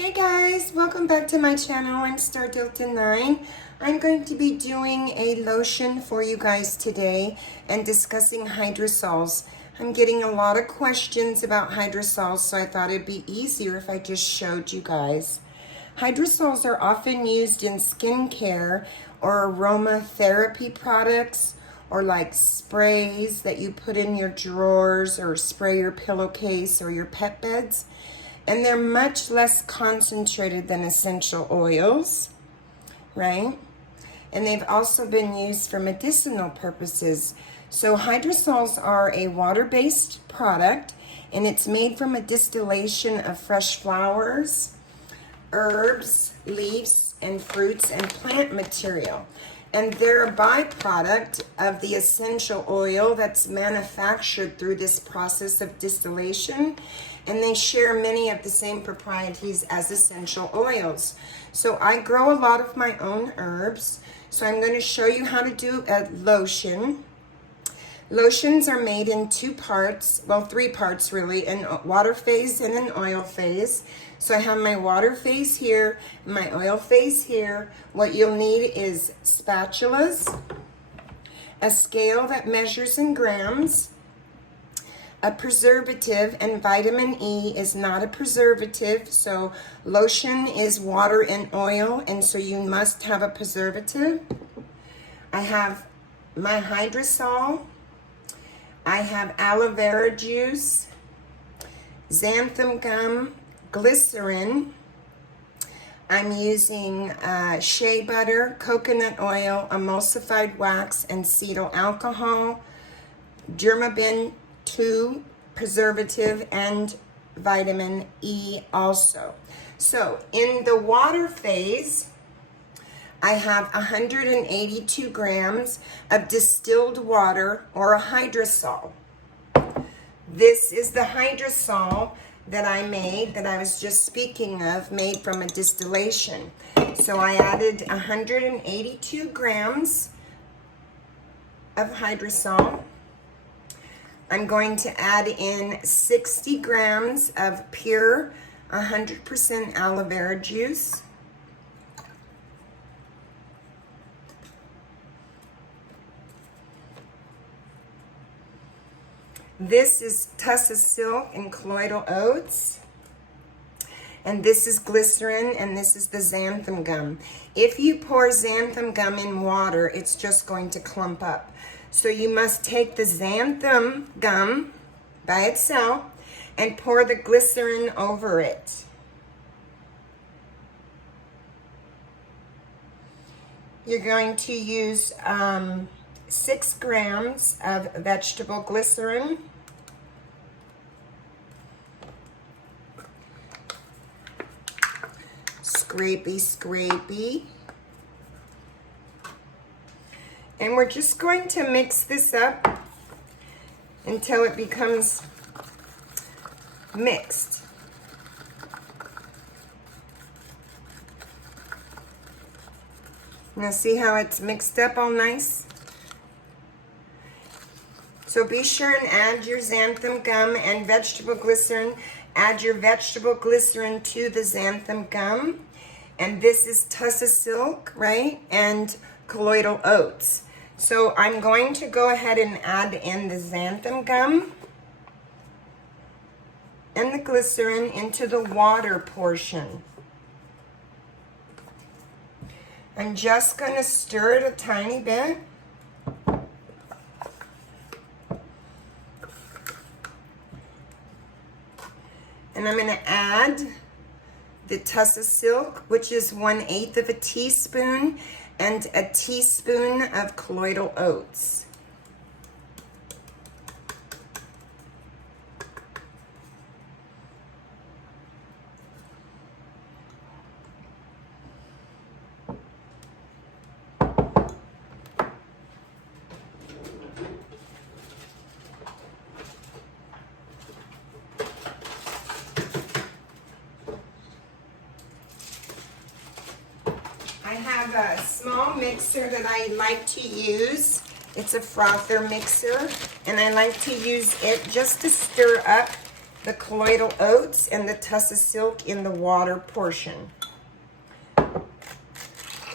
Hey guys, welcome back to my channel. I'm Star Delta 9. I'm going to be doing a lotion for you guys today and discussing hydrosols. I'm getting a lot of questions about hydrosols, so I thought it'd be easier if I just showed you guys. Hydrosols are often used in skincare or aromatherapy products, or like sprays that you put in your drawers or spray your pillowcase or your pet beds. And they're much less concentrated than essential oils, right? And they've also been used for medicinal purposes. So hydrosols are a water-based product, and it's made from a distillation of fresh flowers, herbs, leaves, and fruits and plant material. And they're a byproduct of the essential oil that's manufactured through this process of distillation, and they share many of the same proprieties as essential oils. So I grow a lot of my own herbs, so I'm going to show you how to do a lotion. Lotions are made in two parts, well, three parts really, in water phase and an oil phase. So I have my water phase here, my oil phase here. What you'll need is spatulas, a scale that measures in grams, a preservative, and vitamin E is not a preservative, so lotion is water and oil, and so you must have a preservative. I have my hydrosol, I have aloe vera juice, xanthum gum, glycerine. I'm using shea butter, coconut oil, emulsified wax, and cetyl alcohol, Germanben 2 preservative, and vitamin E also. So in the water phase, I have 182 grams of distilled water or a hydrosol. This is the hydrosol that I made, that I was just speaking of, made from a distillation. So I added 182 grams of hydrosol. I'm going to add in 60 grams of pure 100% aloe vera juice. This is Tsp Silk and Colloidal oats. And this is glycerine, and this is the xanthum gum. If you pour xanthum gum in water, it's just going to clump up. So you must take the xanthum gum by itself and pour the glycerine over it. You're going to use 6 grams of vegetable glycerine. Scrapey, scrapey. And we're just going to mix this up until it becomes mixed. Now see how it's mixed up all nice? So be sure and add your xanthum gum and vegetable glycerine. Add your vegetable glycerine to the xanthum gum. And this is Tsp Silk, right? And colloidal oats. So I'm going to go ahead and add in the xanthum gum and the glycerin into the water portion. I'm just going to stir it a tiny bit. And I'm going to add the Tsp Silk, which is 1/8 of a teaspoon, and a teaspoon of colloidal oats. I have a small mixer that I like to use. It's a frother mixer, and I like to use it just to stir up the Colloidal oats and the Tsp Silk in the water portion.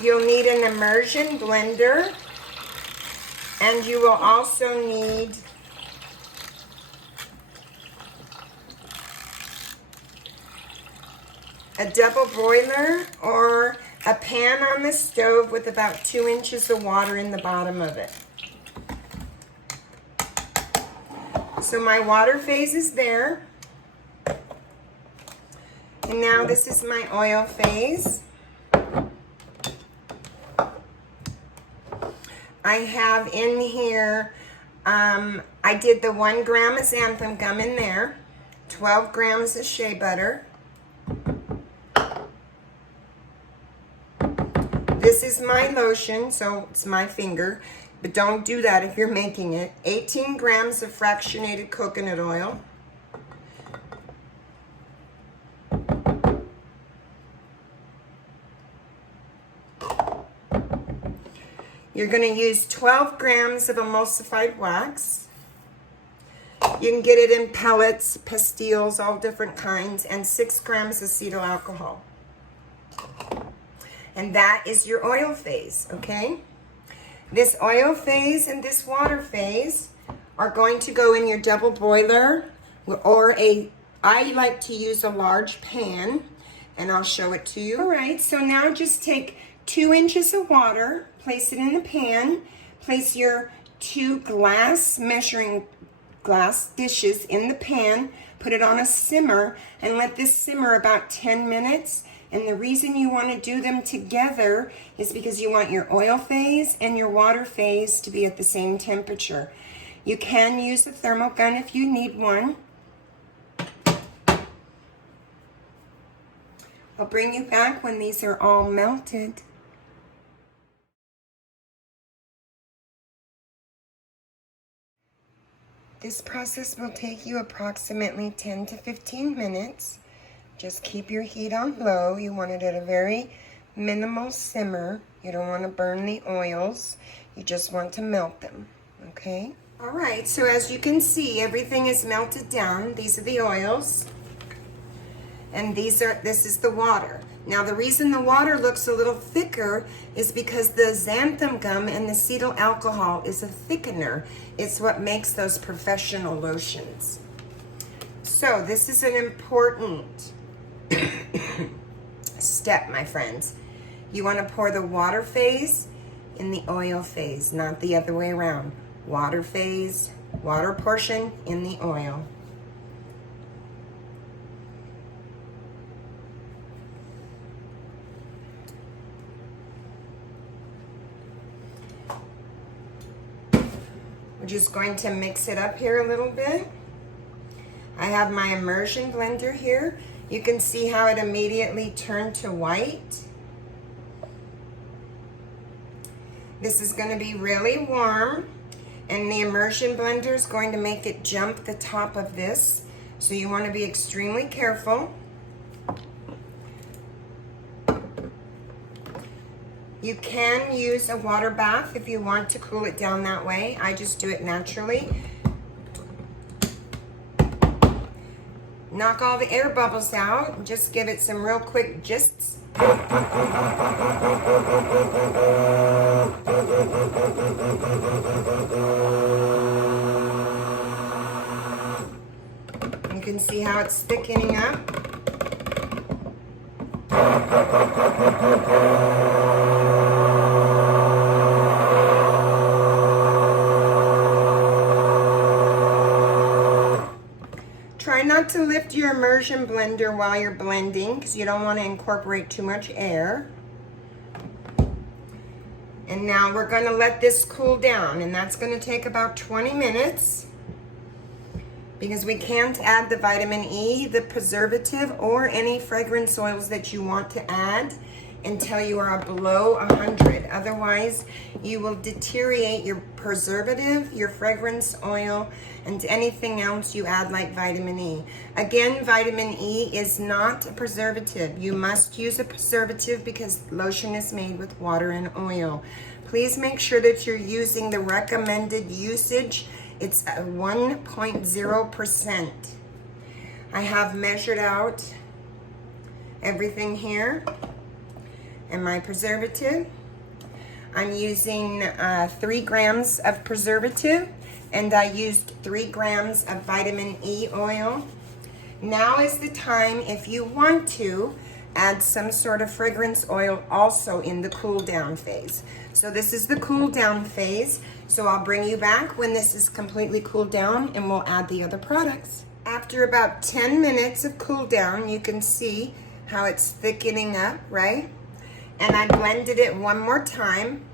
You'll need an immersion blender, and you will also need a double boiler or a pan on the stove with about 2 inches of water in the bottom of it. So my water phase is there. And now this is my oil phase. I have in here, I did the 1 gram of xanthum gum in there, 12 grams of shea butter. This is my lotion, so it's my finger, but don't do that if you're making it. 18 grams of fractionated coconut oil. You're going to use 12 grams of emulsified wax. You can get it in pellets, pastilles, all different kinds, and 6 grams of cetyl alcohol. And that is your oil phase, okay? This oil phase and this water phase are going to go in your double boiler, or I like to use a large pan, and I'll show it to you. All right, so now just take 2 inches of water, place it in the pan, place your 2 measuring glass dishes in the pan, put it on a simmer, and let this simmer about 10 minutes. And the reason you want to do them together is because you want your oil phase and your water phase to be at the same temperature. You can use a thermal gun if you need one. I'll bring you back when these are all melted. This process will take you approximately 10 to 15 minutes. Just keep your heat on low. You want it at a very minimal simmer. You don't want to burn the oils. You just want to melt them, okay? All right, so as you can see, everything is melted down. These are the oils, and this is the water. Now, the reason the water looks a little thicker is because the xanthum gum and the cetyl alcohol is a thickener. It's what makes those professional lotions. So this is an important step, my friends. You want to pour the water phase in the oil phase, not the other way around. Water phase, water portion in the oil. We're just going to mix it up here a little bit. I have my immersion blender here. You can see how it immediately turned to white. This is going to be really warm, and the immersion blender is going to make it jump the top of this. So you want to be extremely careful. You can use a water bath if you want to cool it down that way. I just do it naturally. Knock all the air bubbles out and just give it some real quick gists. You can see how it's thickening up. Try not to lift your immersion blender while you're blending because you don't want to incorporate too much air. And now we're going to let this cool down, and that's going to take about 20 minutes because we can't add the vitamin E, the preservative, or any fragrance oils that you want to add until you are below 100. Otherwise, you will deteriorate your preservative, your fragrance oil, and anything else you add like vitamin E. Again, vitamin E is not a preservative. You must use a preservative because lotion is made with water and oil. Please make sure that you're using the recommended usage. It's 1.0%. I have measured out everything here and my preservative. I'm using 3 grams of preservative, and I used 3 grams of vitamin E oil. Now is the time, if you want to, add some sort of fragrance oil also in the cool down phase. So this is the cool down phase. So I'll bring you back when this is completely cooled down and we'll add the other products. After about 10 minutes of cool down, you can see how it's thickening up, right? And I blended it one more time,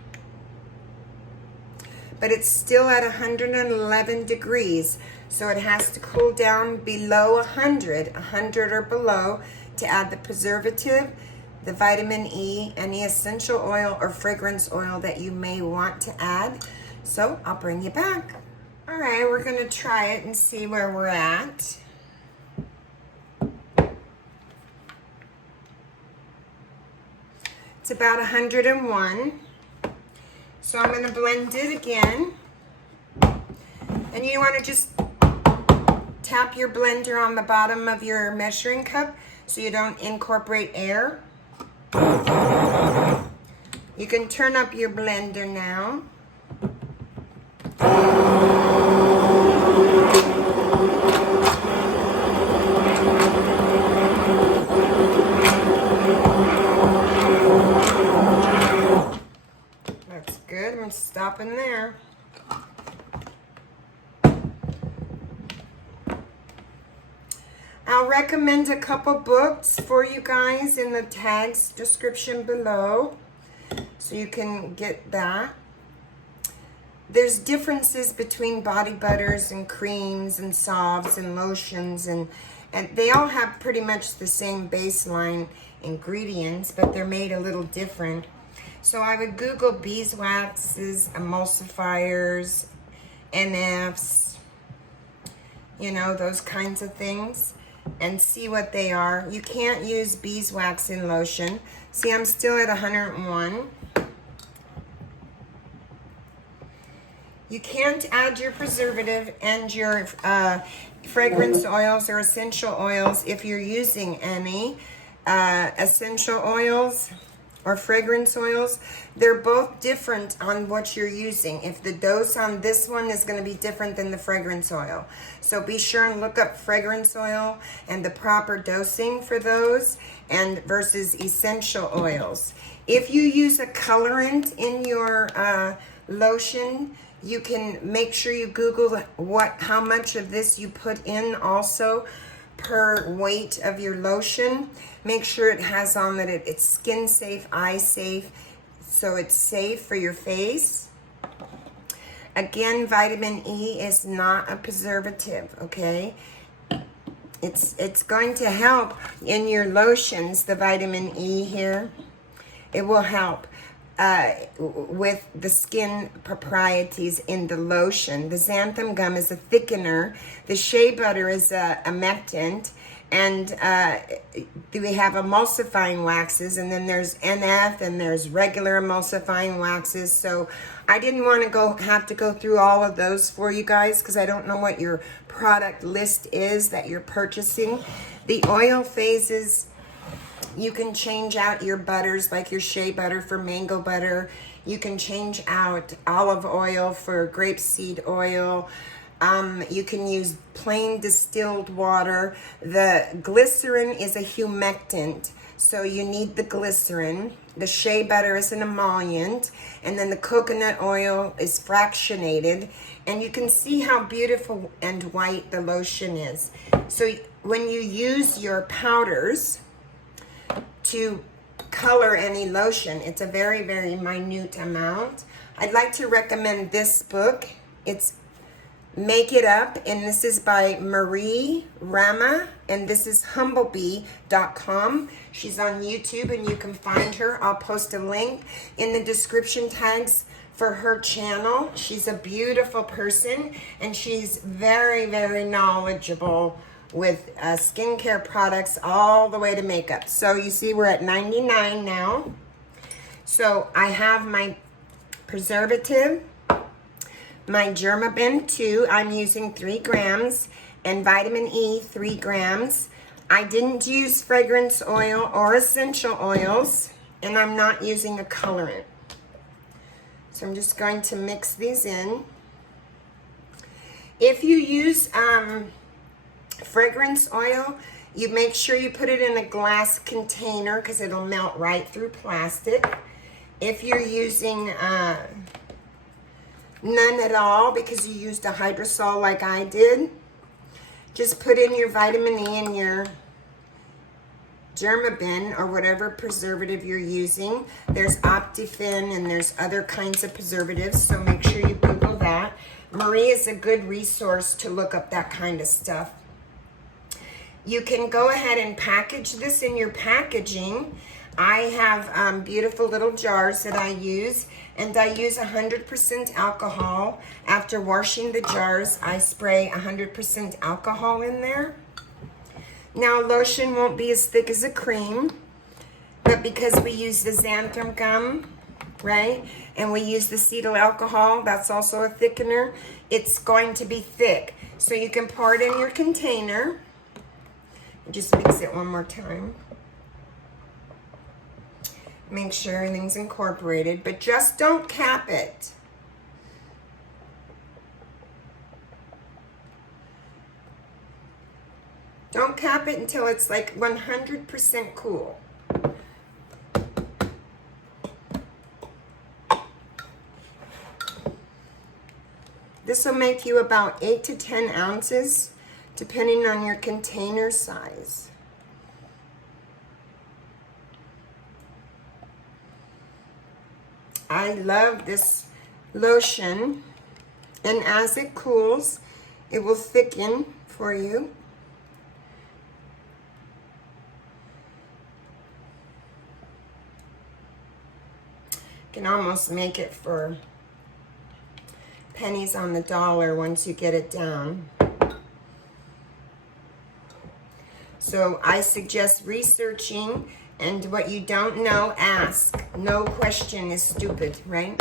but it's still at 111 degrees. So it has to cool down below 100 or below, to add the preservative, the vitamin E, any essential oil or fragrance oil that you may want to add. So I'll bring you back. All right, we're gonna try it and see where we're at. It's about 101. So I'm gonna blend it again. And you wanna just tap your blender on the bottom of your measuring cup so you don't incorporate air. You can turn up your blender now. That's good. I'm stopping there. I'll recommend a couple books for you guys in the tags description below, so you can get that. There's differences between body butters and creams and salves and lotions, and they all have pretty much the same baseline ingredients, but they're made a little different. So I would Google beeswaxes, emulsifiers, NFs, you know, those kinds of things, and see what they are. You can't use beeswax in lotion. See, I'm still at 101. You can't add your preservative and your fragrance oils or essential oils if you're using any essential oils or fragrance oils. They're both different on what you're using. If the dose on this one is going to be different than the fragrance oil. So be sure and look up fragrance oil and the proper dosing for those, and versus essential oils. If you use a colorant in your lotion, you can make sure you Google how much of this you put in also per weight of your lotion. Make sure it has on that it's skin safe, eye safe, so it's safe for your face. Again, vitamin E is not a preservative, okay? It's going to help in your lotions, the vitamin E here. It will help with the skin proprieties in the lotion. The xanthum gum is a thickener. The shea butter is a humectant. And we have emulsifying waxes, and then there's NF, and there's regular emulsifying waxes. So I didn't want to have to go through all of those for you guys, because I don't know what your product list is that you're purchasing. The oil phases, you can change out your butters, like your shea butter for mango butter. You can change out olive oil for grapeseed oil. You can use plain distilled water. The glycerine is a humectant, so you need the glycerine. The shea butter is an emollient, and then the coconut oil is fractionated. And you can see how beautiful and white the lotion is. So when you use your powders to color any lotion, it's a very, very minute amount. I'd like to recommend this book. It's Make It Up, and this is by Marie Rama, and this is humblebee.com. She's on YouTube, and you can find her. I'll post a link in the description tags for her channel. She's a beautiful person, and she's very, very knowledgeable with skincare products all the way to makeup. So you see we're at 99 now. So I have my preservative, my Germanben 2, I'm using 3 grams, and vitamin E, 3 grams. I didn't use fragrance oil or essential oils, and I'm not using a colorant. So I'm just going to mix these in. If you use fragrance oil, you make sure you put it in a glass container because it'll melt right through plastic. If you're using none at all because you used a hydrosol like I did, just put in your vitamin E and your Germanben or whatever preservative you're using. There's Optifin and there's other kinds of preservatives, so make sure you Google that. Marie is a good resource to look up that kind of stuff. You can go ahead and package this in your packaging. I have beautiful little jars that I use, and I use 100% alcohol. After washing the jars, I spray 100% alcohol in there. Now, lotion won't be as thick as a cream, but because we use the xanthum gum, right, and we use the cetyl alcohol, that's also a thickener, it's going to be thick. So you can pour it in your container. Just mix it one more time. Make sure everything's incorporated, but just don't cap it. Don't cap it until it's like 100% cool. This will make you about 8 to 10 ounces, depending on your container size. I love this lotion, and as it cools, it will thicken for you. You can almost make it for pennies on the dollar once you get it down. So I suggest researching, and what you don't know, ask. No question is stupid, right?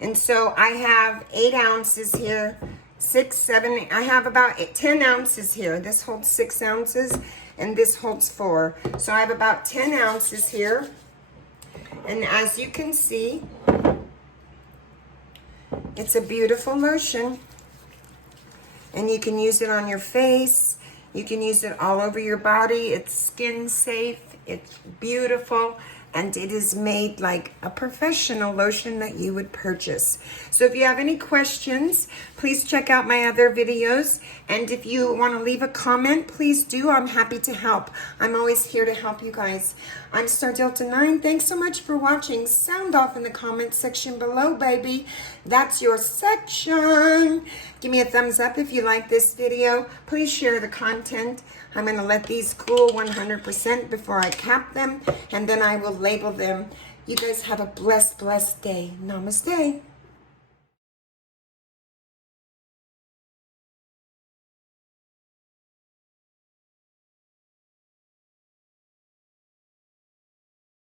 And so I have 8 ounces here, 6, 7, I have about 10 ounces here. This holds 6 ounces, and this holds 4. So I have about 10 ounces here. And as you can see, it's a beautiful lotion. And you can use it on your face. You can use it all over your body. It's skin safe. It's beautiful. And it is made like a professional lotion that you would purchase. So if you have any questions, please check out my other videos. And if you want to leave a comment, please do. I'm happy to help. I'm always here to help you guys. I'm Star Delta 9. Thanks so much for watching. Sound off in the comments section below, baby. That's your section. Give me a thumbs up if you like this video. Please share the content. I'm going to let these cool 100% before I cap them, and then I will label them. You guys have a blessed, blessed day. Namaste.